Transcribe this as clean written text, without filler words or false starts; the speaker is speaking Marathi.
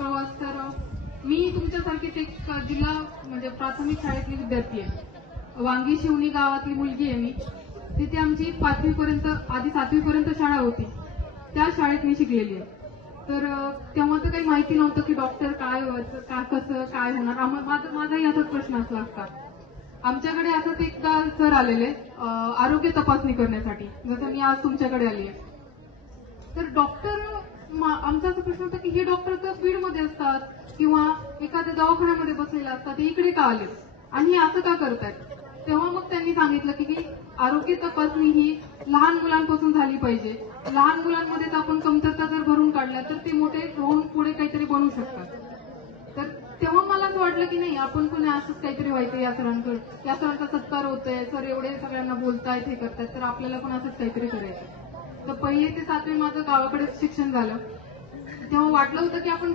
प्रवास तर मी तुमच्यासारखीच एक जिल्हा म्हणजे प्राथमिक शाळेतली विद्यार्थी आहे। वांगी शिवणी गावातली मुलगी आहे मी। तिथे आमची 5वी पर्यंत आधी 7वी पर्यंत शाळा होती, त्या शाळेत मी शिकलेली आहे। तर तेव्हा तर काही माहिती नव्हतं की डॉक्टर काय व्हायचं, का कसं काय होणार। माझाही असाच प्रश्न असला असता। आमच्याकडे असंच एकदा सर आलेले आरोग्य तपासणी करण्यासाठी, जसं मी आज तुमच्याकडे आली आहे। तर डॉक्टर आमचा असा प्रश्न होता की हे डॉक्टर तर बीडमध्ये असतात किंवा एखाद्या दवाखान्यामध्ये बसलेले असतात, ते इकडे का आले आणि हे असं का करतायत। तेव्हा मग त्यांनी सांगितलं की आरोग्य तपासणी ही लहान मुलांपासून झाली पाहिजे। लहान मुलांमध्येच आपण कमतरता जर भरून काढल्या तर ते मोठे होऊन पुढे काहीतरी बनू शकतात। तर तेव्हा मला असं वाटलं की नाही, आपण पण असंच काहीतरी व्हायचं। या सरांचा सत्कार होतोय, सर एवढे सगळ्यांना बोलतायत, हे करतायत, तर आपल्याला पण असंच काहीतरी करायचं। तर 1ली ते 7वी माझं गावाकडे शिक्षण झालं। तेव्हा वाटलं होतं की आपण